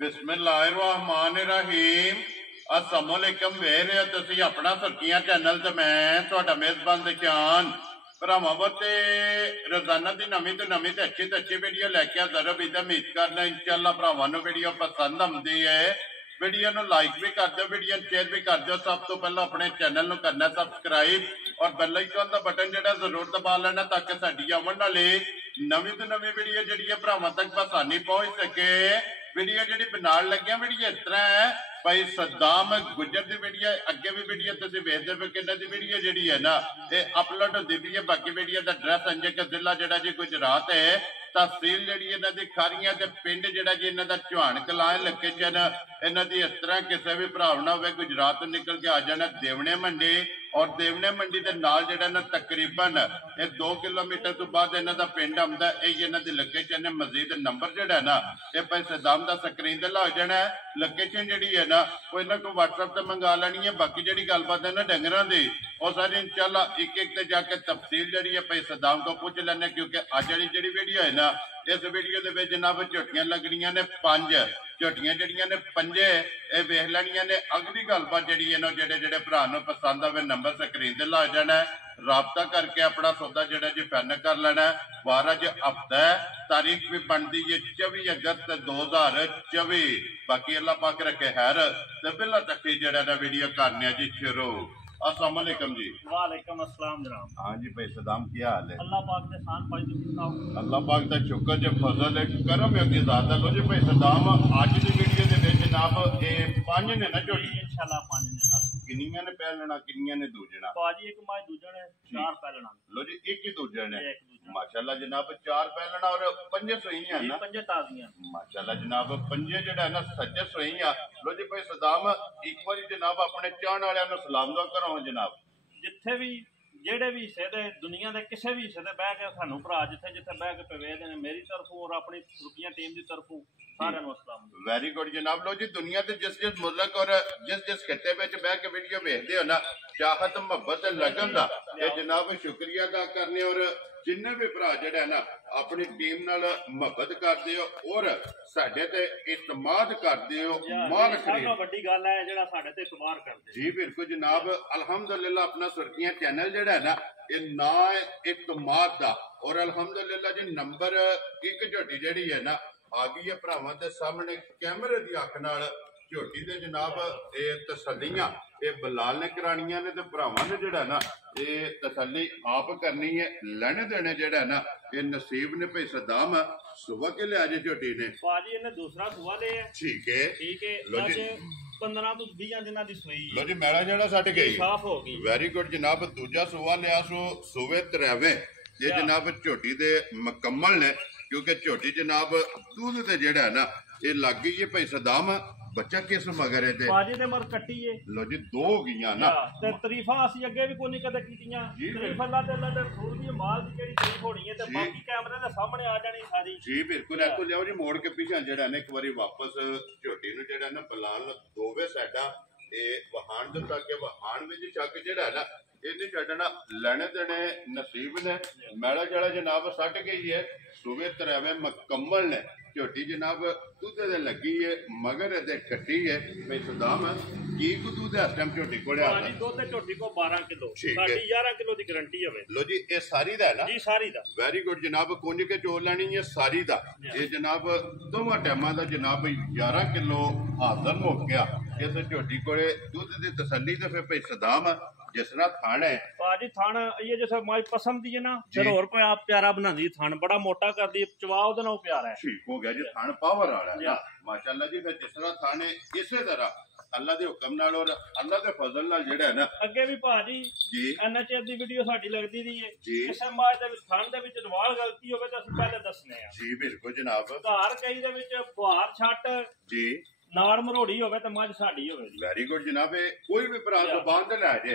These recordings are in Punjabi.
बिस्मिल्लाहिर्रहमानिर्रहीम। अस्सलामुअलैकुम। वेख रहे हो तुसीं अपना सुर्खियां चैनल ते मैं तुहाडा मेज़बान दिशान भरावां बते रोजाना की नवीं तो अच्छी वीडियो लैके हाज़र हो। उम्मीद करना इंशाअल्लाह भरावां नूं वीडियो पसंद आउंदी है। वीडियो नूं लाइक भी कर दो, वीडियो शेयर भी कर दो। सब तो पहले अपने चैनल नूं करना सबसक्राइब और बेल आइकन का बटन जिहड़ा जरूर दबा लेना ताकि साडी आउण वाली नवीं तो नवीं वीडियो जिहड़ी है भरावां तक आसानी पहुंच सके। वीडियो जी बनाने लगे वीडियो इस तरह है भाई सद्दाम गुजर की वीडियो अगे भी वीडियो तुम वेखते पे कि वीडियो जी है ना ये अपलोड होती पई है। बाकी वीडियो का एड्रैस अंजे के जिला जोड़ा जी गुजरात है। तहसील जी इन्हों की खारियां पिंड जोड़ा जी इन्हों का चौहान कलां लोकेशन इन्हों की इस तरह किसी भी भरा ना हो गुजरात निकल के आ जाना देवने मंडी और देवने मंडी के नाल जो ना तकरीबन 2 किलोमीटर तो बाद इन्हों का पिंड आता है। यही इन्हों की लोकेशन है। मजीद नंबर जोड़ा है ना ये भाई सद्दाम का स्क्रीन से ला जाना है। लोकेशन जी है ना वो इन्हों को व्हाट्सएप से मंगा लैनी है। बाकी जी गलबात है ना डंगरां की और सारी इंशाअल्लाह एक एक ते जाके तफसील जी है भाई सद्दाम को पूछ लेने क्योंकि अज वाली जी वीडियो है ना इस वीडियो के जनाब झोटियां लगनियां ने 5 झोटियां जड़ियां ने 5 ये वेख लैनियां ने। अगली गलबात जी है ना जेडे जेडे भरा पसंद आवे नंबर स्क्रीन से ला जाना है। राबता करके अपना सौदा जोड़ा जी फाइनल कर लेना है। 12 च हफ्ता है। तारीख भी बनती है 24 अगस्त 2024। बाकी अल्लाह पाक रखे खैर ते बिला तक जड़ा ना वीडियो करने जी शुरू। अस्सलाम वालेकुम जी। वालेकुम अस्सलाम जनाब। हाँ जी भाई सद्दाम क्या हाल है? अल्लाह पाक दे शान पाई तुसीं सुनाओ। अल्लाह पाक दा शुक्र जे फजल है करम है की ज़ात है। लो जी भाई सद्दाम अज दी वीडियो दे विच जनाब ये 5 ने ना जोड़ी इंशाअल्लाह 5 ने अल्लाह किन्नियां ने पहलना किन्नियां ने दूजना पाजी एक माई दूजण है 4 पहलना। लो जी एक ही दूजण है। एक दूजण माशाल्लाह जनाब 4 पहलना और 5 सोईयां ना 5 ताजियां माशाल्लाह जनाब 5 जेड़ा ना सज्जे सोईयां। लो जी भाई सद्दाम एक बारी जनाब अपने चाहण वालियां नूं सलाम दुआ करो जनाब। जिथे भी जेड़े भी हिस्से दे दुनिया के किसी भी हिस्से बह के सानू भरा जिथे जिथे बह के पवेदे ने मेरी तरफों और अपनी रुकियां टीम की तरफों सारे नूं अस्सलाम। वेरी गुड जनाब। लो जी दुनिया के जिस जिस मुल्क और जिस जिस खिते में बह के वीडियो वेखते हो ना चाहत मुहब्बत लगन का ये जनाब शुक्रिया अदा करने और जिन्ने भी भरा जड़ा ना अपनी टीम नाल मुहब्बत करते हो और साडे ते इतमाद करते हो माल खरीद बड़ी गल है जेड़ा साडे ते इतमाद करदे जी बिल्कुल जनाब। अल्हम्दुलिल्लाह अपना सुर्खियां चैनल जेड़ा है ना ये ना इतमाद दा और अल्हम्दुलिल्लाह जी नंबर 1 झोटी जेड़ी है ना आ गई है भरावां दे सामने कैमरे दी अख नाल झोटी दे जनाब ये तसल्लियां ये बलाल ने करानियां ने ते भरावां ने जेड़ा ना ये तसल्ली आप करनी है। लेने देने जेड़ा ना ये नसीब ने भाई सद्दाम सुबह के लिया जे झोटी ने पाजी इन्हें दूसरा सुबह ले है। ठीक है लो जी 15 तो 20 दिनां दी सुई लो जी मैला जेड़ा सट गई साफ हो गई। वेरी गुड जनाब। दूजा सुबह लिया सो सुबह 93 ये जनाब झोटी दे मुकम्मल ने क्योंकि झोटी जनाब दूध ते जेड़ा है ना ये लग गई है भाई सद्दाम। बच्चा किस मगर है बाजी ने मर कट्टी है। लो जी 2 हो गईयां ना ते तरीफा असि अगे भी कोनी कदे कीतियां। तरीफ अल्लाह ते रसूल दी माल दी जेड़ी तरीफ होनी है ते बाकी कैमरे दे सामने आ जानी सारी जी बिल्कुल। ऐको लियाओ जी मोड़ के पीछे जेड़ा ने एक बारी वापस झोटी नु जेड़ा ना बलाल दोवे साइडा ए वहान दे तक वहान विच शक जेड़ा है ना इन्हें छड़ना लेने देने नसीब ने मैला जड़ा जनाब सट गई है। सुबह 93 मुकम्मल ने झोटी जनाब दूध दे लगी है मगर दे कट्टी है भाई सद्दाम की को दूध है इस टाइम झोटी कोले आ जी दूध झोटी को 12 किलो साडी 11 किलो दी गारंटी है। लो जी ये सारी दा है ना जी सारी दा वेरी गुड जनाब। कुंज के चोर लेनी है सारी दा ये जनाब दोवां टाइमां दा जनाब 11 किलो हाजिर हो गया इस झोटी कोले दूध दी तसल्ली ते फिर भाई सद्दाम जिस तरह थान है पाजी थान ये जैसे माई पसंद दी है ना फिर और कोई आप प्यारा बना दी थान बड़ा मोटा कर दी चवाओ दे ना प्यारा है। ठीक हो गया जी थान पावर वाला है माशाल्लाह जी। फिर जिस तरह थान है इसे तरह अल्लाह दे हुक्म नाल और अल्लाह दे फजल नाल जेड़ा है ना अगे भी भाजी जी एनएचएस दी वीडियो साडी लगदी रही है किसे माज दे विच थान दे विच रवाल गलती होवे तां असि पहले दसने आ जी बिल्कुल जनाब। घर कई दे विच बुहार छट जी नाड़ मरोड़ी होवे ते मझ साडी होवे जी। वेरी गुड जनाब। कोई भी भरा जुबान ते लै जे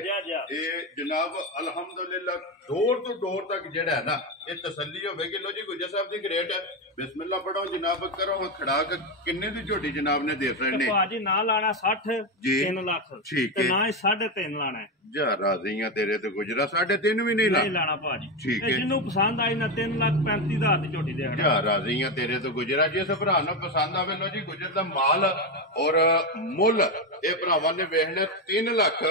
ये जनाब अल्हम्दुलिल्लाह ਦੂਰ ਤੋਂ ਦੂਰ ਤੱਕ ਜਿਹੜਾ ਹੈ ਨਾ ਇਹ ਤਸੱਲੀ ਹੋਵੇਗੀ। ਲੋ ਜੀ ਗੁੱਜਰ ਸਾਹਿਬ ਦੀ ਗ੍ਰੇਟ ਹੈ, ਬਿਸਮਿਲ੍ਲਾ ਪੜੋ ਜਨਾਬ, ਕਰੋ ਖੜਾਕ। ਕਿੰਨੇ ਦੀ ਝੋਟੀ ਜਨਾਬ ਨੇ ਦੇ ਸਕਦੇ? ਭਾਜੀ ਨਾ ਲਾਣਾ 60 3 ਲੱਖ ਠੀਕ ਤੇ ਹੈ, ਨਾ 3.5 ਲਾਣਾ ਹੈ। ਜਾ ਰਾਜ਼ੀਆਂ ਤੇਰੇ ਤੇ ਗੁਜਰਾ, 3.5 ਵੀ ਨਹੀਂ ਲਾਣਾ ਭਾਜੀ। ਠੀਕ ਹੈ, ਜਿਹਨੂੰ ਪਸੰਦ ਆਈ ਨਾ 3,35,000 ਦੀ ਝੋਟੀ ਦੇ ਜਾ ਰਾਜ਼ੀਆਂ ਤੇਰੇ ਤੇ ਗੁਜਰਾ। ਜਿਸ ਭਰਾ ਨੂੰ ਪਸੰਦ ਆਵੇ ਲੋ ਜੀ ਗੁਜਰ ਦਾ ਮਾਲ ਔਰ ਮੁੱਲ ਇਹ ਭਰਾਵਾਂ ਨੇ ਵੇਖਣਾ 3 ਲੱਖ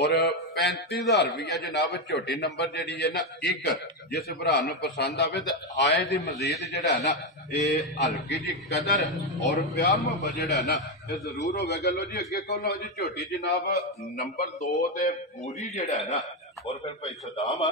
ਔਰ 35,000 ਰੁਪਇਆ ਜਨਾਬ। ਝੋਟੀ ਨੰਬਰ ਜਿਹੜੀ ਹੈ ਨਾ 1, ਜਿਸ ਭਰਾ ਨੂੰ ਪਸੰਦ ਆਵੇ ਤਾਂ ਆਏ ਦੀ ਮਜ਼ੀਦ ਜਿਹੜਾ ਹੈ ਨਾ ਇਹ ਹਲਕੀ ਜੀ ਕਦਰ ਔਰ ਪਿਆਰ ਮੁਹੱਬਤ ਜਿਹੜਾ ਹੈ ਨਾ ਇਹ ਜ਼ਰੂਰ ਹੋਵੇਗਾ। ਲੋ ਜੀ ਅੱਗੇ ਕੋਲੋਂ ਜੀ ਝੋਟੀ ਜਨਾਬ ਨੰਬਰ 2 ਤੇ ਪੂਰੀ ਜਿਹੜਾ ਹੈ ਨਾ ਔਰ ਫਿਰ ਭਾਈ ਸਦਾਮ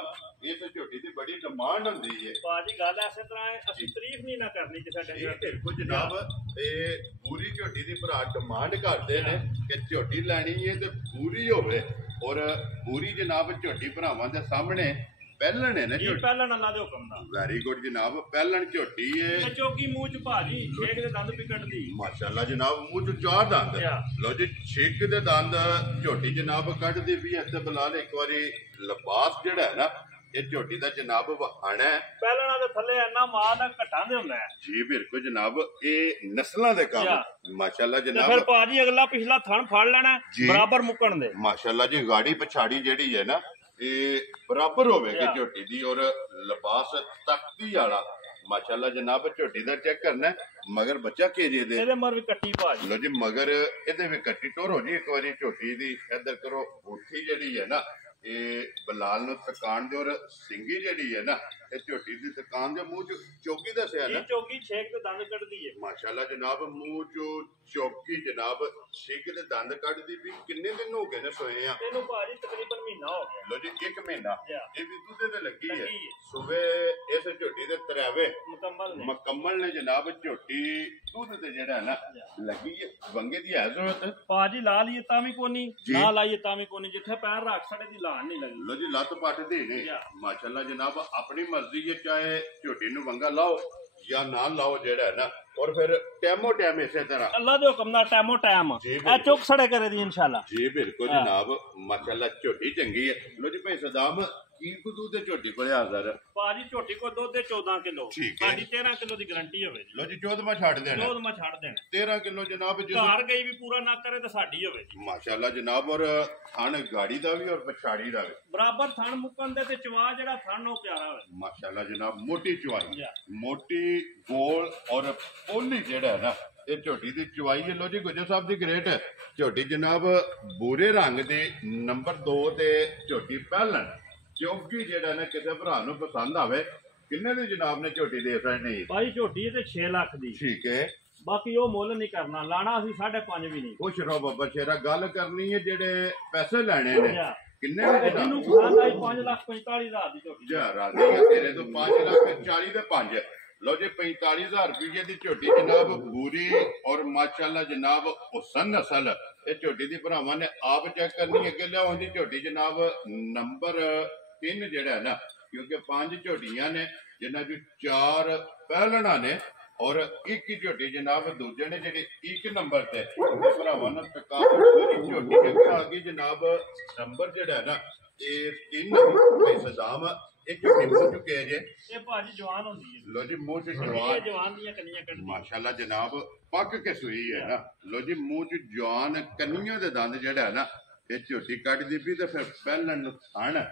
ਇਹ ਤੇ ਝੋਟੀ ਦੀ ਬੜੀ ਡਿਮਾਂਡ ਹੁੰਦੀ ਹੈ ਬਾਜੀ। ਗੱਲ ਐਸੇ ਤਰ੍ਹਾਂ ਹੈ, ਅਸੀਂ ਤਾਰੀਫ ਨਹੀਂ ਨਾ ਕਰਨੀ ਕਿਸੇ ਡੰਗਰ ਤੇ। ਦੇਖੋ ਜਨਾਬ ਇਹ ਪੂਰੀ ਝੋਟੀ ਦੀ ਭਰਾ ਡਿਮਾਂਡ ਕਰਦੇ ਨੇ ਕਿ ਝੋਟੀ ਲੈਣੀ ਹੈ ਤੇ ਪੂਰੀ ਹੋਵੇ ਔਰ ਪੂਰੀ ਜਨਾਬ ਝੋਟੀ ਭਰਾਵਾਂ ਦੇ ਸਾਹਮਣੇ ਪਹਿਲਣ ਹੈ ਨਾ ਝੋਟੀ। ਪਹਿਲਣ ਅੱਲਾ ਦੇ ਹੁਕਮ ਦਾ। ਵੈਰੀ ਗੁੱਡ ਜਨਾਬ, ਪਹਿਲਣ ਝੋਟੀ ਹੈ। ਚੌਕੀ ਮੂੰਹ ਚ ਭਾਜੀ ਛੇਕ ਦੇ ਦੰਦ ਵੀ ਕੱਢਦੀ ਮਾਸ਼ਾਅੱਲਾ ਜਨਾਬ, ਮੂੰਹ ਚ 4 ਦੰਦ। ਲੋ ਜੀ ਛੇਕ ਦੇ ਦੰਦ ਝੋਟੀ ਜਨਾਬ ਕੱਢਦੀ ਵੀ ਹੈ। ਤੇ ਬਲਾਲ ਇੱਕ ਵਾਰੀ ਲਿਬਾਸ ਜਿਹੜਾ ਹੈ ਨਾ ਇਹ ਝੋਟੀ ਦਾ ਜਨਾਬ ਵਹਾਣਾ ਹੈ। ਪਹਿਲਣਾ ਦੇ ਥੱਲੇ ਇੰਨਾ ਮਾਲ ਘਟਾਂ ਦੇ ਹੁੰਦਾ ਹੈ ਜੀ ਬਿਲਕੁਲ ਜਨਾਬ, ਇਹ ਨਸਲਾਂ ਦੇ ਕੰਮ ਮਾਸ਼ਾਅੱਲਾ ਜਨਾਬ। ਫਿਰ ਭਾਜੀ ਅਗਲਾ ਪਿਛਲਾ ਥਣ ਫੜ ਲੈਣਾ ਬਰਾਬਰ ਮੁੱਕਣ ਦੇ। ਮਾਸ਼ਾਅੱਲਾ ਜੀ ਗਾੜੀ ਪਛਾੜੀ ਜਿਹੜੀ ਹੈ ਨਾ ਇਹ ਬਰਾਬਰ ਹੋਵੇਗੀ ਝੋਟੀ ਦੀ ਔਰ ਲਿਬਾਸ ਤਖਤੀ ਵਾਲਾ ਮਾਸ਼ਾਅੱਲਾ ਜਨਾਬ। ਝੋਟੀ ਦਾ ਚੈੱਕ ਕਰਨਾ ਮਗਰ ਬੱਚਾ ਕੇਜੇ ਦੇ ਇਹਦੇ ਮਰ ਵੀ ਕੱਟੀ ਭਾਜੀ। ਲੋ ਜੀ ਮਗਰ ਇਹਦੇ ਵੀ ਕੱਟੀ ਟੋਰ ਹੋ ਜੀ ਇੱਕ ਵਾਰੀ ਝੋਟੀ ਦੀ। ਇੱਧਰ ਕਰੋ ਬੂਠੀ ਜਿਹੜੀ ਹੈ ਨਾ ਇਹ ਬਲਾਲ ਨੂੰ ਤਕਾਨ ਦੇ ਔਰ ਸਿੰਗੀ ਜਿਹੜੀ ਹੈ ਨਾ ਇਹ ਝੋਟੀ ਦੀ ਤਕਾਨ ਦੇ ਮੂੰਹ ਚ ਚੌਕੀ ਦੱਸਿਆ ਨਾ ਚੌਕੀ ਛੇਕ ਤੇ ਦੰਦ ਕੱਢਦੀ ਹੈ ਮਾਸ਼ਾਅੱਲਾ ਜਨਾਬ। ਮੂੰਹ ਚੋਂ ਚੌਕੀ ਜਨਾਬ ਛੇਕ ਦੇ ਦੰਦ ਕੱਢਦੀ ਵੀ। ਕਿੰਨੇ ਦਿਨ ਹੋ ਗਏ ਨੇ ਸੋਏ ਆ ਇਹਨੂੰ ਭਾਜੀ? ਤਕਰੀਬਨ ਮਹੀਨਾ ਹੋ ਗਿਆ। ਲੋ ਜੀ 1 ਮਹੀਨਾ ਇਹ ਵੀ ਦੁੱਧ ਤੇ ਲੱਗੀ ਹੈ। ਲੱਗੀ ਹੈ। ਸਵੇਰ ਇਸ ਝੋਟੀ ਦੇ ਤਰਾਵੇ ਮੁਕੰਮਲ ਨੇ ਜਨਾਬ। ਝੋਟੀ ਦੁੱਧ ਤੇ ਜਿਹੜਾ ਨਾ ਲੱਗੀ ਹੈ। ਵੰਗੇ ਦੀ ਹੈ ਜ਼ਰੂਰਤ ਭਾਜੀ ਲਾ ਲਈਏ ਤਾਂ ਵੀ ਕੋਨੀ, ਨਾ ਲਾਈਏ ਤਾਂ ਵੀ ਕੋਨੀ। ਜਿੱਥੇ ਪੈਰ ਰੱਖ ਸਾਡੇ ਦੀ ਲਾਣ ਨਹੀਂ ਲੱਗੀ। ਲੋ ਜੀ ਲੱਤ ਪੱਟ ਦੇ ਨੇ ਮਾਸ਼ਾਅੱਲਾ ਜਨਾਬ। ਆਪਣੀ ਮਰਜ਼ੀ ਹੈ, ਚਾਹੇ ਝੋਟੀ ਨੂੰ ਵੰਗਾ ਲਾਓ ਜਾਂ ਨਾ ਲਾਓ ਜਿਹੜਾ ਹੈ ਨਾ। ਔਰ ਫਿਰ ਟੈਮੋ ਟੈਮ ਇਸੇ ਤਰ੍ਹਾਂ ਅੱਲਾ ਦੇ ਹੁਕਮ ਨਾਲ ਟੈਮੋ ਟੈਮ ਇਹ ਚੁੱਕ ਸੜੇ ਕਰੇ ਦੀ ਇਨਸ਼ਾਅੱਲਾ। ਜੀ ਬਿਲਕੁਲ ਜਨਾਬ ਮਾਸ਼ਾਅੱਲਾ ਝੋਟੀ ਚੰਗੀ ਹੈ। ਲੋ ਜੀ ਭਾਈ ਸਦਾਮ ਕੀ ਕੁ ਦੇ ਝੋਟੀ ਕੋਲੇ ਹਾਜ਼ਰ ਭਾਜੀ? ਝੋਟੀ ਕੋ ਦੁੱਧ ਦੇ 14 ਕਿਲੋ, ਸਾਡੀ 13 ਕਿਲੋ ਦੀ ਗਾਰੰਟੀ ਹੋਵੇ। ਲੋ ਜੀ 14ਵਾਂ ਛੱਡ ਦੇਣਾ, 14ਵਾਂ ਛੱਡ ਦੇਣਾ। 13 ਕਿਲੋ ਜਨਾਬ। ਘਰ ਗਈ ਵੀ ਪੂਰਾ ਨਾ ਕਰੇ ਤਾਂ ਸਾਡੀ ਹੋਵੇ ਮਾਸ਼ਾਅੱਲਾ ਜਨਾਬ। ਔਰ ਥਣ ਗਾੜੀ ਦਾ ਵੀ ਔਰ ਪਛਾੜੀ ਦਾ ਵੀ ਬਰਾਬਰ ਥਣ ਮੁੱਕਣ ਦੇ ਤੇ ਚਵਾ ਜਿਹੜਾ ਥਣ ਉਹ ਪਿਆਰਾ ਹੋਵੇ ਮਾਸ਼ਾਅੱਲਾ ਜਨਾਬ। ਮੋਟੀ ਚਵਾਈ, ਮੋਟੀ ਗੋਲ ਔਰ ਪੋਲੀ ਜਿਹੜਾ ਹੈ ਨਾ ਇਹ ਝੋਟੀ ਦੀ ਚਵਾਈ ਹੈ। ਲੋ ਜੀ ਗੁੱਜਰ ਸਾਹਿਬ ਦੀ ਗ੍ਰੇਟ ਝੋਟੀ ਜਨਾਬ। ਬੂਰੇ ਰੰਗ ਦੀ ਨੰਬਰ 2 ਤੇ ਝੋਟੀ ਪਹਿਲਣ ਚੌਕੀ ਜਿਹੜਾ ਨਾ ਕਿਸੇ ਭਰਾ ਨੂੰ ਪਸੰਦ ਆਵੇ। ਕਿੰਨੇ ਦੀ ਜਨਾਬ ਨੇ ਝੋਟੀ ਦੇ ਸਕਣੀ ਭਾਈ? ਝੋਟੀ ਤੇ 6 ਲੱਖ ਦੀ। ਠੀਕ ਹੈ, ਬਾਕੀ ਉਹ ਮੁੱਲ ਨਹੀਂ ਕਰਨਾ, ਲਾਣਾ ਅਸੀਂ 5.5 ਵੀ ਨਹੀਂ। ਖੁਸ਼ ਰਹੋ ਬਾਬਾ ਸ਼ੇਰਾ। ਗੱਲ ਕਰਨੀ ਹੈ ਜਿਹੜੇ ਪੈਸੇ ਲੈਣੇ ਨੇ ਕਿੰਨੇ ਦੀ ਜਿਹਨੂੰ ਪਸੰਦ ਆਈ 5,45,000 ਦੀ ਝੋਟੀ। ਜਾ ਰਾਜ਼ੀ ਤੇਰੇ ਤੋਂ 5,40,000 ਦੇ 5। ਲੋ ਜੀ 45,000 ਰੁਪਏ ਦੀ ਝੋਟੀ ਜਨਾਬ। ਬੂਰੀ ਔਰ ਮਾਸ਼ਾਅੱਲਾ ਜਨਾਬ ਹੁਸਨ ਨਸਲ ਇਹ ਝੋਟੀ ਦੀ ਭਰਾਵਾਂ ਨੇ ਆਪ ਚੈੱਕ ਕਰਨੀ। ਅੱਗੇ ਲਿਆਉਣ ਦੀ ਝੋਟੀ ਜਨਾਬ ਨੰਬਰ 3 ਜਿਹੜਾ ਹੈ ਨਾ ਕਿਉਂਕਿ 5 ਝੋਟੀਆਂ ਨੇ ਜਿਨ੍ਹਾਂ ਚ 4 ਪਹਿਲਣਾ ਨੇ ਔਰ ਇੱਕ ਹੀ ਝੋਟੀ ਜਨਾਬ ਦੂਜੇ ਨੇ ਜਿਹੜੀ 1 ਨੰਬਰ ਤੇ ਭਰਾਵਾਂ ਨੂੰ ਝੋਟੀ ਦੇ ਆ ਗਈ ਜਨਾਬ। ਨੰਬਰ ਜਿਹੜਾ ਹੈ ਨਾ ਇਹ 3 ਸਦਾਮ ਇਹ ਝੋਟੀ ਹੋ ਚੁੱਕੇ ਜੇ। ਇਹ ਭਾਜੀ ਜਵਾਨ ਹੁੰਦੀ ਹੈ। ਲੋ ਜੀ ਮੂੰਹ ਚ ਜਵਾਨ ਦੀਆਂ ਕੰਨੀਆਂ ਕੱਢਦੀ ਮਾਸ਼ਾਅੱਲਾ ਜਨਾਬ। ਪੱਕ ਕੇ ਸੂਈ ਹੈ ਨਾ। ਲੋ ਜੀ ਮੂੰਹ ਚ ਜਵਾਨ ਕੰਨੀਆਂ ਦੇ ਦੰਦ ਜਿਹੜਾ ਹੈ ਨਾ ਇਹ ਝੋਟੀ ਕੱਢਦੀ ਵੀ ਤੇ ਫਿਰ ਪਹਿਲਣ ਨੂੰ ਥਣ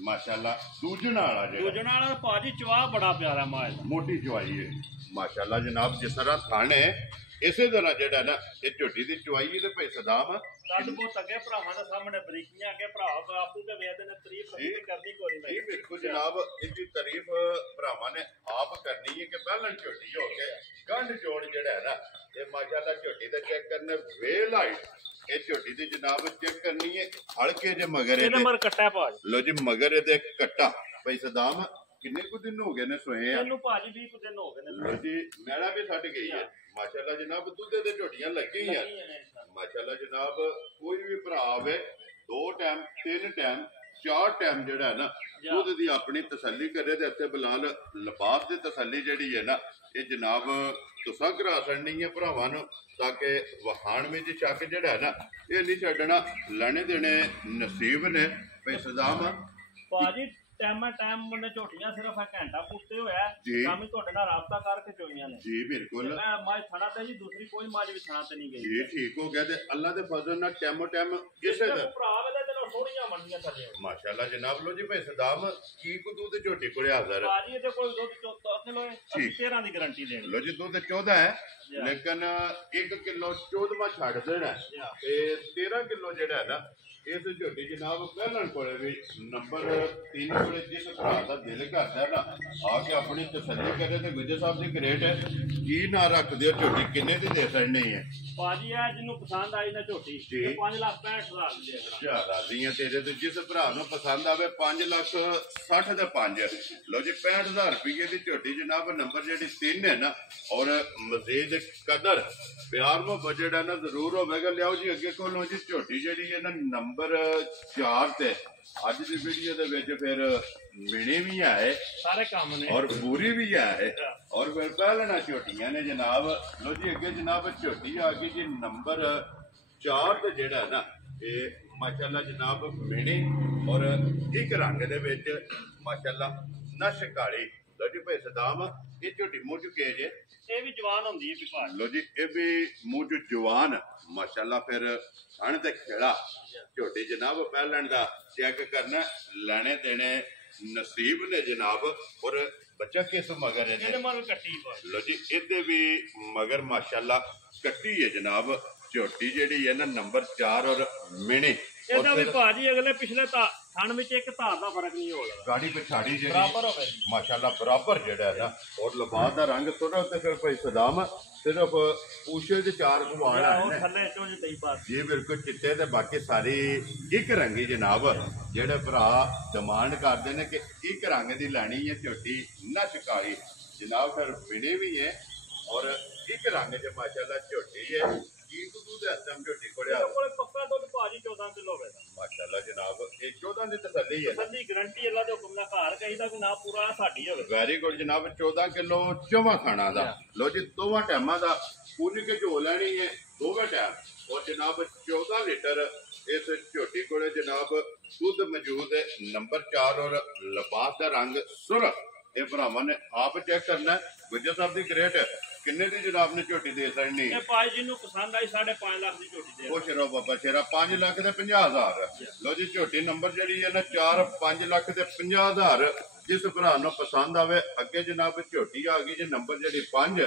ਮਾਸ਼ਾਅੱਲਾ ਦੂਜਣਾ ਵਾਲਾ ਜਿਹੜਾ ਦੂਜਣਾ ਵਾਲਾ ਭਾਜੀ ਚਵਾ ਬੜਾ ਪਿਆਰਾ ਮਾਲ ਮੋਟੀ ਚਵਾਈ ਹੈ ਮਾਸ਼ਾਅੱਲਾ ਜਨਾਬ। ਜਿਸ ਤਰ੍ਹਾਂ ਥਣ ਹੈ ਇਸੇ ਤਰ੍ਹਾਂ ਜਿਹੜਾ ਨਾ ਇਹ ਝੋਟੀ ਦੀ ਚਵਾਈ ਤੇ ਭਾਈ ਸਦਾਮ ਕੱਦ ਬਹੁਤ ਅੱਗੇ ਭਰਾਵਾਂ ਦੇ ਸਾਹਮਣੇ ਬਰੀਕੀਆਂ ਅੱਗੇ ਭਰਾ ਆਪੂ ਤੇ ਵੇਖਦੇ ਨੇ ਤਾਰੀਫ ਕਰਨੀ ਕੋਈ ਨਹੀਂ। ਇਹ ਬਿਲਕੁਲ ਜਨਾਬ ਇਹਦੀ ਤਾਰੀਫ ਭਰਾਵਾਂ ਨੇ ਆਪ ਕਰਨੀ ਹੈ ਕਿ ਪਹਿਲਾਂ ਝੋਟੀ ਹੋ ਕੇ ਗੰਢ ਜੋੜ ਜਿਹੜਾ ਹੈ ਨਾ ਇਹ ਮਾਸ਼ਾਅੱਲਾ ਝੋਟੀ ਦਾ ਚੈੱਕ ਕਰਨਾ ਵੇਲ ਹਾਈਟ ਇਹ ਝੋਟੀ ਦੀ ਜਨਾਬ ਚੈੱਕ ਕਰਨੀ ਹੈ। ਹਲਕੇ ਜੇ ਮਗਰ ਇਹਦੇ ਮਰ ਕੱਟਾ ਭਾਜ। ਲੋ ਜੀ ਮਗਰ ਇਹਦੇ ਕੱਟਾ ਭਾਈ ਸਦਾਮ ਕਿੰਨੇ ਕੁ ਦਿਨ ਹੋ ਗਏ ਨੇ ਸੋਏ ਆ? ਇਹਨੂੰ ਭਾਜੀ 20 ਕੁ ਦਿਨ ਹੋ ਗਏ ਨੇ। ਲੋ ਜੀ ਮੈਲਾ ਵੀ ਛੱਡ ਗਈ ਹੈ ਮਾਸ਼ਾਅੱਲਾ ਜਨਾਬ। ਦੁੱਧ ਦੇ ਝੋਟੀਆਂ ਲੱਗੀਆਂ ਮਾਸ਼ਾਅੱਲਾ ਜਨਾਬ। ਕੋਈ ਵੀ ਭਰਾ ਆਵੇ 2 ਟਾਈਮ 3 ਟਾਈਮ 4 ਟਾਈਮ ਜਿਹੜਾ ਹੈ ਨਾ ਦੁੱਧ ਦੀ ਆਪਣੀ ਤਸੱਲੀ ਕਰੇ ਤੇ ਇੱਥੇ ਬਲਾਲ ਲਿਬਾਸ ਦੀ ਤਸੱਲੀ ਜਿਹੜੀ ਹੈ ਨਾ ਇਹ ਜਨਾਬ ਤੁਸਾਂ ਕਰਾ ਛੱਡਣੀ ਹੈ ਭਰਾਵਾਂ ਨੂੰ ਤਾਂ ਕਿ ਵਹਾਣ ਵਿੱਚ ਸ਼ੱਕ ਜਿਹੜਾ ਹੈ ਨਾ ਇਹ ਨਹੀਂ ਛੱਡਣਾ। ਲੈਣੇ ਦੇਣੇ ਨਸੀਬ ਨੇ ਭਾਈ ਸਦਾਮ ਭਾਜੀ ਟਾਈਮ ਮੁੰਡੇ ਝੋਟੀਆਂ ਸਿਰਫ ਆ ਘੰਟਾ ਪੁੱਤੇ ਹੋਇਆ ਸ਼ਾਮੀ ਤੁਹਾਡੇ ਨਾਲ ਰਾਬਤਾ ਕਰਕੇ ਚੋਈਆਂ ਨੇ ਜੀ ਬਿਲਕੁਲ ਮੈਂ ਮਾਝ ਥਣਾ ਤੇ ਜੀ ਦੂਸਰੀ ਕੋਈ ਮਾਝ ਵੀ ਥਣਾ ਤੇ ਨਹੀਂ ਗਈ ਜੀ ਠੀਕ ਹੋ ਗਿਆ ਤੇ ਅੱਲਾ ਦੇ ਫਜ਼ਲ ਨਾਲ ਟਾਈਮੋ ਟਾਈਮ ਕਿਸੇ ਦਾ ਭਰਾ ਵੇਲੇ ਤੇ ਸੋਹਣੀਆਂ ਮੰਡੀਆਂ ਚੱਲੇ ਮਾਸ਼ਾਅੱਲਾ ਜਨਾਬ ਲੋ ਜੀ ਭਾਈ ਸਦਾਮ ਕੀ ਕੋ ਦੁੱਧ ਝੋਟੀ ਕੋਲੇ ਹਾਜ਼ਰ ਬਾਜੀ ਇਹਦੇ ਕੋਲ ਦੁੱਧ 14 ਕਿਲੋ ਹੈ ਅਸੀਂ 13 ਦੀ ਗਾਰੰਟੀ ਦੇਣੀ ਲੋ ਜੀ ਦੁੱਧ 14 ਹੈ ਲੇਕਿਨ 1 ਕਿਲੋ 14ਵਾਂ ਛੱਡ ਦੇਣਾ ਤੇ 13 ਕਿਲੋ ਜਿਹੜਾ ਹੈ ਨਾ ਇਸ ਝੋਟੀ ਜਨਾਬ ਪਹਿਲਣ ਕੋਲੇ ਵੀ ਨੰਬਰ 3 ਕੋਲੇ ਜਿਸ ਭਰਾ ਦਾ ਦਿਲ ਕਰਦਾ ਨਾ ਆ ਕੇ ਆਪਣੀ ਤਸੱਲੀ ਕਰੇ ਤੇ ਗੁੱਜਰ ਸਾਹਿਬ ਦੀ ਗ੍ਰੇਟ ਹੈ ਕੀ ਨਾ ਰੱਖਦੇ ਹੋ ਝੋਟੀ ਕਿੰਨੇ ਦੀ ਦੇ ਸਕਣੀ ਹੈ ਬਾਜੀ ਆ ਜਿਹਨੂੰ ਪਸੰਦ ਆਈ ਨਾ ਝੋਟੀ 5,65,000 ਦੀ ਦੇ ਦੇਣਾ ਰਾਜ਼ੀਆਂ ਤੇਰੇ ਤੇ ਜਿਸ ਭਰਾ ਨੂੰ ਪਸੰਦ ਆਵੇ 5,60,000 ਦੇ 5 ਲੋ ਜੀ 65,000 ਰੁਪਏ ਦੀ ਝੋਟੀ ਜਨਾਬ ਨੰਬਰ ਜਿਹੜੀ 3 ਹੈ ਨਾ ਔਰ ਮਜ਼ੀਦ ਕਦਰ ਪਿਆਰ ਮੁਹੱਬਤ ਜਿਹੜਾ ਨਾ ਜ਼ਰੂਰ ਹੋਵੇਗਾ ਲਿਆਓ ਜੀ ਅੱਗੇ ਕੋਲੋਂ ਜੀ ਝੋਟੀ ਜਿਹੜੀ ਹੈ ਨਾ ਨੰਬਰ 4 ਤੇ ਅੱਜ ਦੀ ਵੀਡੀਓ ਦੇ ਵਿੱਚ ਫਿਰ ਮਿਣੀ ਵੀ ਆਏ ਸਾਰੇ ਕੰਮ ਨੇ ਔਰ ਪੂਰੀ ਵੀ ਆਏ ਔਰ ਫਿਰ ਪਹਿਲਣਾ ਝੋਟੀਆਂ ਨੇ ਜਨਾਬ ਲੋ ਜੀ ਅੱਗੇ ਜਨਾਬ ਝੋਟੀ ਆ ਗਈ ਜੀ ਨੰਬਰ 4 ਤੇ ਜਿਹੜਾ ਨਾ ਇਹ ਮਾਸ਼ਾਅੱਲਾ ਜਨਾਬ ਮਿਣੀ ਔਰ ਇੱਕ ਰੰਗ ਦੇ ਵਿੱਚ ਮਾਸ਼ਾਅੱਲਾ ਨਸ਼ ਕਾਲੀ ਲੋ ਜੀ ਭਾਈ ਸਦਾਮ ਇਹ ਝੋਟੀ ਮੂੰਹ ਚੁੱਕੇ ਜੇ ਇਹ ਵੀ ਜਵਾਨ ਹੁੰਦੀ ਹੈ ਵਿਭਾਗ ਲੋ ਜੀ ਇਹ ਵੀ ਮੂੰਹ ਚ ਜਵਾਨ ਮਾਸ਼ਾਅੱਲਾ ਫਿਰ ਹਣ ਤੇ ਖੇੜਾ ਝੋਟੀ ਜਨਾਬ ਪਹਿਲਣ ਦਾ ਚੈੱਕ ਕਰਨਾ ਲੈਣੇ ਦੇਣੇ ਨਸੀਬ ਨੇ ਜਨਾਬ ਔਰ ਬੱਚਾ ਕਿਸ ਮਗਰ ਇਹਦੇ ਮਗਰ ਕੱਟੀ ਲੋ ਜੀ ਇਹਦੇ ਵੀ ਮਗਰ ਮਾਸ਼ਾਅੱਲਾ ਕੱਟੀ ਹੈ ਜਨਾਬ ਝੋਟੀ ਜਿਹੜੀ ਹੈ ਨਾ ਨੰਬਰ 4 ਔਰ ਮਿਣੀ ਇਹਦਾ ਵੀ ਭਾਜੀ ਅਗਲੇ ਪਿਛਲੇ ਥਣ ਵਿੱਚ ਇੱਕ ਧਾਰ ਦਾ ਫਰਕ ਨਹੀਂ ਹੋਗਾ ਗਾੜੀ ਪਛਾੜੀ ਜਿਹੜੀ ਬਰਾਬਰ ਹੋਵੇ ਮਾਸ਼ਾਅੱਲਾ ਬਰਾਬਰ ਜਿਹੜਾ ਹੈ ਨਾ ਔਰ ਲਿਬਾਸ ਦਾ ਰੰਗ ਥੋੜਾ ਤੇ ਫਿਰ ਭਾਈ ਸਦਾਮ ਸਿਰਫ ਪੂਛੇ ਦੇ 4 ਘੁਮਾਣ ਆਏ ਨੇ ਥੱਲੇ ਚੋਂ ਜੀ ਕਈ ਪਾਸ ਜੀ ਬਿਲਕੁਲ ਚਿੱਟੇ ਤੇ ਬਾਕੀ ਸਾਰੀ ਇੱਕ ਰੰਗੀ ਜਨਾਬ ਜਿਹੜੇ ਭਰਾ ਡਿਮਾਂਡ ਕਰਦੇ ਨੇ ਕਿ ਇੱਕ ਰੰਗ ਦੀ ਲੈਣੀ ਹੈ ਝੋਟੀ ਨਸ਼ ਕਾਲੀ ਜਨਾਬ ਫਿਰ ਬਿਨੇ ਵੀ ਹੈ ਔਰ ਇੱਕ ਰੰਗ ਚ ਮਾਸ਼ਾਅੱਲਾ ਝੋਟੀ ਹੈ ਕੀ ਦੁੱਧ ਦਾ ਹਸਮ ਝੋਟੀ ਕੋੜਿਆ ਪੱਕਾ ਦੁੱਧ ਭਾਜੀ 14 ਕਿਲੋ ਹੋਵੇ ਮਾਸ਼ਾਅੱਲਾ ਜਨਾਬ ਇਹ 14 ਦੀ ਤਸੱਲੀ ਹੈ ਤਸੱਲੀ ਗਾਰੰਟੀ ਅੱਲਾ ਦੇ ਹੁਕਮ ਨਾਲ ਘਰ ਕਹੀਦਾ ਕਿ ਨਾ ਪੂਰਾ ਸਾਡੀ ਹੋਵੇ ਵੈਰੀ ਗੁੱਡ ਜਨਾਬ 14 ਕਿਲੋ ਚੌਵਾਂ ਖਾਣਾ ਦਾ ਲੋ ਜੀ ਦੋਵਾਂ ਟਾਈਮਾਂ ਦਾ ਪੂਰੀ ਕੇ ਝੋ ਲੈਣੀ ਹੈ ਦੋਵੇਂ ਟਾਈਮ ਔਰ ਜਨਾਬ 14 ਲੀਟਰ ਇਸ ਝੋਟੀ ਕੋਲੇ ਜਨਾਬ ਦੁੱਧ ਮੌਜੂਦ ਹੈ ਨੰਬਰ 4 ਔਰ ਲਿਬਾਸ ਦਾ ਰੰਗ ਸੁਰ ਇਹ ਭਰਾਵਾਂ ਨੇ ਆਪ ਚੈੱਕ ਕਰਨਾ ਗੁੱਜਰ ਸਾਹਿਬ ਦੀ ਗ੍ਰੇਟ ਕਿੰਨੇ ਦੀ ਜਨਾਬ ਨੇ ਝੋਟੀ ਦੇ ਸਕਣੀ ਇਹ ਭਾਈ ਜੀ ਨੂੰ ਪਸੰਦ ਆਈ 5.5 ਲੱਖ ਦੀ ਝੋਟੀ ਦੇ ਉਹ ਸ਼ੇਰੋ ਬਾਬਾ ਸ਼ੇਰਾ 5 ਲੱਖ ਤੇ 50,000 ਲੋ ਜੀ ਝੋਟੀ ਨੰਬਰ ਜਿਹੜੀ ਹੈ ਨਾ 4 5 ਲੱਖ ਤੇ 50,000 ਜਿਸ ਭਰਾ ਨੂੰ ਪਸੰਦ ਆਵੇ ਅੱਗੇ ਜਨਾਬ ਝੋਟੀ ਆ ਗਈ ਜੀ ਨੰਬਰ ਜਿਹੜੀ 5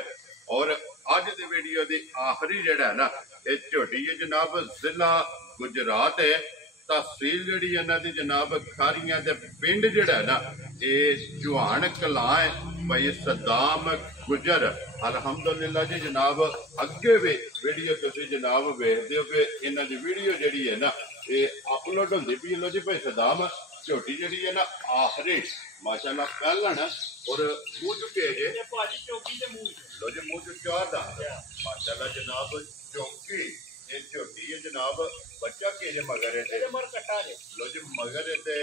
ਔਰ ਅੱਜ ਦੀ ਵੀਡੀਓ ਦੀ ਆਖਰੀ ਜਿਹੜਾ ਹੈ ਨਾ ਇਹ ਝੋਟੀ ਹੈ ਜਨਾਬ ਜ਼ਿਲ੍ਹਾ ਗੁਜਰਾਤ ਹੈ ਤਹਿਸੀਲ ਜਿਹੜੀ ਇਹਨਾਂ ਦੀ ਜਨਾਬ ਖਾਰੀਆਂ ਦੇ ਪਿੰਡ ਜਿਹੜਾ ਹੈ ਨਾ ਇਹ ਜੁਹਾਨ ਕਲਾਂ ਹੈ ਭਾਈ ਸਦਾਮ ਗੁਜਰ ਅਲਹਮਦੁਲਿਲਾ ਜੀ ਜਨਾਬ ਅੱਗੇ ਵੀ ਵੀਡੀਓ ਤੁਸੀਂ ਜਨਾਬ ਵੇਖਦੇ ਹੋ ਕਿ ਇਹਨਾਂ ਦੀ ਵੀਡੀਓ ਜਿਹੜੀ ਹੈ ਨਾ ਇਹ ਅਪਲੋਡ ਹੁੰਦੀ ਪਈ ਲੋ ਜੀ ਭਾਈ ਸਦਾਮ ਝੋਟੀ ਜਿਹੜੀ ਹੈ ਨਾ ਆਖਰੀ ਮਾਸ਼ਾਅੱਲਾ ਪਹਿਲਣ ਔਰ ਮੂੰਹ ਚੁੱਕੇ ਜੇ ਭਾਜੀ ਚੌਕੀ ਦੇ ਮੂੰਹ ਲੋ ਜੀ ਮੂੰਹ ਚ ਚਾਰ ਦਾ ਮਾਸ਼ਾਅੱਲਾ ਜਨਾਬ ਚੌਕੀ ਇਹ ਝੋਟੀ ਹੈ ਜਨਾਬ ਬੱਚਾ ਕਿਹਦੇ ਮਗਰ ਹੈ ਇਹਦੇ ਮਗਰ ਕੱਟਾ ਜੇ ਲੋ ਜੀ ਮਗਰ ਤੇ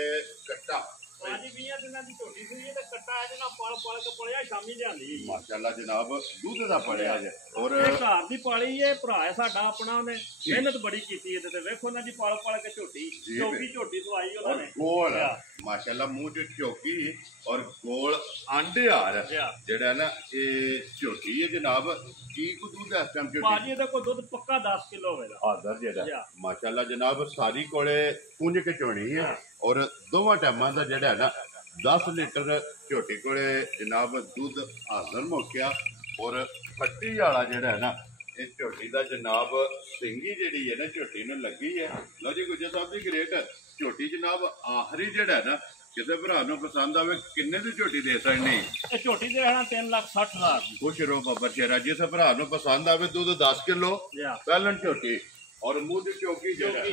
ਕੱਟਾ ਭਾਜੀ 20 ਦਿਨਾਂ ਦੀ ਝੋਟੀ ਸੀ ਇਹ ਤੇ ਕੱਟਾ ਹੈ ਨਾ ਪਲ ਕੇ ਪੜਿਆ ਸ਼ਾਮੀ ਲਿਆਂਦੀ ਮਾਸ਼ਾਅੱਲਾ ਜਨਾਬ ਦੁੱਧ ਦਾ ਪੜਿਆ ਜੇ ਔਰ ਇਹ ਘਰ ਦੀ ਪਾਲੀ ਇਹ ਭਰਾ ਹੈ ਸਾਡਾ ਆਪਣਾ ਉਹਨੇ ਮਿਹਨਤ ਬੜੀ ਕੀਤੀ ਇਹਦੇ ਤੇ ਵੇਖੋ ਨਾ ਜੀ ਪਲ ਕੇ ਝੋਟੀ ਚੌਕੀ ਝੋਟੀ ਸਵਾਈ ਉਹਨਾਂ ਨੇ ਗੋਲ ਮਾਸ਼ਾਅੱਲਾ ਮੂੰਹ ਚ ਚੌਕੀ ਔਰ ਗੋਲ ਆਂਡਿਆਰ ਜਿਹੜਾ ਨਾ ਇਹ ਝੋਟੀ ਹੈ ਜਨਾਬ ਕੀ ਕੋ ਦੁੱਧ ਹੈ ਇਸ ਟਾਈਮ ਝੋਟੀ ਭਾਜੀ ਇਹਦਾ ਕੋਈ ਦੁੱਧ ਪੱਕਾ 10 ਕਿਲੋ ਹੋਵੇਗਾ ਆਦਰ ਜਿਹੜਾ ਮਾਸ਼ਾਅੱਲਾ ਜਨਾਬ ਸਾਰੀ ਕੋਲੇ ਪੁੰਜ ਕੇ ਚੋਣੀ ਹੈ ਔਰ ਦੋਵਾਂ ਟਾਈਮਾਂ ਦਾ ਜਿਹੜਾ ਨਾ 10 ਲੀਟਰ ਝੋਟੀ ਕੋਲੇ ਜਨਾਬ ਦੁੱਧ ਹਾਜ਼ਰ ਮੁੱਕਿਆ ਔਰ ਫੱਟੀ ਵਾਲਾ ਜਿਹੜਾ ਨਾ ਇਹ ਝੋਟੀ ਦਾ ਜਨਾਬ ਸਿੰਗੀ ਜਿਹੜੀ ਹੈ ਨਾ ਝੋਟੀ ਨੂੰ ਲੱਗੀ ਹੈ ਲੋ ਜੀ ਗੁੱਜਰ ਸਾਹਿਬ ਦੀ ਗ੍ਰੇਟ ਝੋਟੀ ਜਨਾਬ ਆਖਰੀ ਜਿਹੜਾ ਨਾ ਕਿਸੇ ਭਰਾ ਨੂੰ ਪਸੰਦ ਆਵੇ ਕਿੰਨੇ ਦੀ ਝੋਟੀ ਦੇ ਸਕਣੀ ਇਹ ਝੋਟੀ ਦੇ ਰਹਿਣਾ 3,60,000 ਖੁਸ਼ ਰਹੋ ਬੱਬਰ ਸ਼ੇਰਾ ਜਿਸ ਭਰਾ ਨੂੰ ਪਸੰਦ ਆਵੇ ਦੁੱਧ 10 ਕਿਲੋ ਪਹਿਲਣ ਝੋਟੀ ਔਰ ਮੂੰਹ ਦੀ ਚੌਕੀ ਜਿਹੜਾ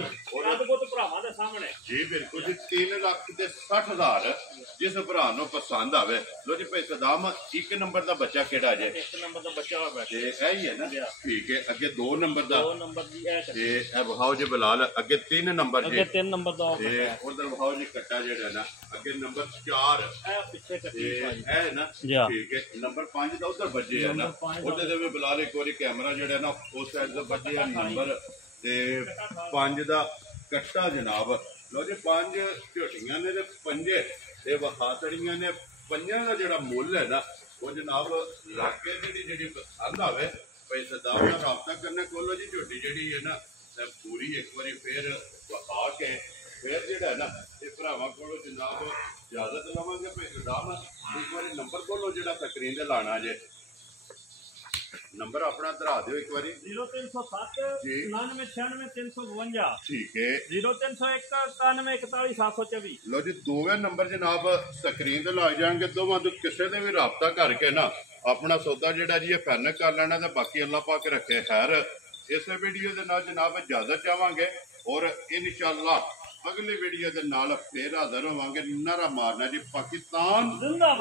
ਰੱਬ ਕੋ ਭਰਾਵਾਂ ਦੇ ਸਾਹਮਣੇ ਜੀ ਬਿਲਕੁਲ ਜੀ 3,60,000 ਜਿਸ ਭਰਾ ਨੂੰ ਪਸੰਦ ਆਵੇ ਲੋ ਜੀ ਭਾਈ ਸਦਾਮ ਇੱਕ ਨੰਬਰ ਦਾ ਬੱਚਾ ਕਿਹੜਾ ਜੇ ਇੱਕ ਨੰਬਰ ਦਾ ਬੱਚਾ ਹੋਇਆ ਬੈਠੇ ਇਹ ਹੀ ਹੈ ਨਾ ਠੀਕ ਹੈ ਅੱਗੇ 2 ਨੰਬਰ ਦਾ 2 ਨੰਬਰ ਦੀ ਤੇ ਇਹ ਬਹਾਓ ਜੀ ਬਲਾਲ ਅੱਗੇ 3 ਨੰਬਰ ਅੱਗੇ 3 ਨੰਬਰ ਦਾ ਤੇ ਉਧਰ ਬਹਾਓ ਜੀ ਕੱਟਾ ਜਿਹੜਾ ਨਾ ਅੱਗੇ ਨੰਬਰ 4 ਇਹ ਪਿੱਛੇ ਕੱਟੀ ਭਾਈ ਇਹ ਨਾ ਠੀਕ ਹੈ ਨੰਬਰ 5 ਦਾ ਉਧਰ ਵੱਜੇ ਹੈ ਨਾ ਉਹਦੇ ਦੇ ਵੀ ਬਲਾਲ ਇੱਕ ਵਾਰੀ ਕੈਮਰਾ ਜਿਹੜਾ ਨਾ ਉਸ ਸਾਈਡ ਦਾ ਵੱਜੇ ਨੰਬਰ ਤੇ 5 ਦਾ ਕੱਟਾ ਜਨਾਬ ਲੋ ਜੀ 5 ਝੋਟੀਆਂ ਨੇ ਤੇ 5 ਇਹ ਵਖਾਤੜੀਆਂ ਨੇ ਪੰਜਾਂ ਦਾ ਜਿਹੜਾ ਮੁੱਲ ਹੈ ਨਾ ਉਹ ਜਨਾਬ ਲਾਗੇ ਜਿਹੜੀ ਪਸੰਦ ਆਵੇ ਭਾਈ ਸਰਦਾਰ ਨਾਲ ਰਾਬਤਾ ਕਰਨਾ ਕੋਲੋ ਜੀ ਝੋਟੀ ਜਿਹੜੀ ਹੈ ਨਾ ਪੂਰੀ ਇੱਕ ਵਾਰੀ ਫੇਰ ਵਖਾ ਕੇ ਫੇਰ ਜਿਹੜਾ ਨਾ ਇਹ ਭਰਾਵਾਂ ਕੋਲੋਂ ਜਨਾਬ ਇਜਾਜ਼ਤ ਲਵਾਂਗੇ ਭਾਈ ਸਰਦਾਰ ਨਾਲ ਇੱਕ ਵਾਰੀ ਨੰਬਰ ਕੋਲੋਂ ਜਿਹੜਾ ਸਕਰੀਨ ਤੇ ਲਾਣਾ ਜੇ ਨੰਬਰ ਆਪਣਾ ਧਰਾ ਦਿਓ ਇੱਕ ਵਾਰੀ 0307 9996 352 ਠੀਕ ਹੈ 0301 9141 ਲੋ ਜੀ ਦੋਵੇਂ ਨੰਬਰ ਜਨਾਬ ਸਕਰੀਨ ਤੇ ਲੱਗ ਜਾਣਗੇ ਦੋਵਾਂ ਤੋਂ ਕਿਸੇ ਦੇ ਵੀ ਰਾਬਤਾ ਕਰਕੇ ਨਾ ਆਪਣਾ ਸੌਦਾ ਜਿਹੜਾ ਜੀ ਇਹ ਫਾਈਨਲ ਕਰ ਲੈਣਾ ਤੇ ਬਾਕੀ ਅੱਲਾਹ ਪਾਕ ਰੱਖੇ ਖੈਰ ਇਸੇ ਵੀਡੀਓ ਦੇ ਨਾਲ ਜਨਾਬ ਇਜਾਜ਼ਤ ਚਾਹਾਂਗੇ ਔਰ ਇਨਸ਼ਾਅੱਲਾ ਅਗਲੀ ਵੀਡੀਓ ਦੇ ਨਾਲ ਫੇਰ ਹਾਜ਼ਰ ਹੋਵਾਂਗੇ ਨਾਰਾ ਮਾਰਨਾ ਜੀ ਪਾਕਿਸਤਾਨ ਜ਼ਿੰਦਾਬਾਦ।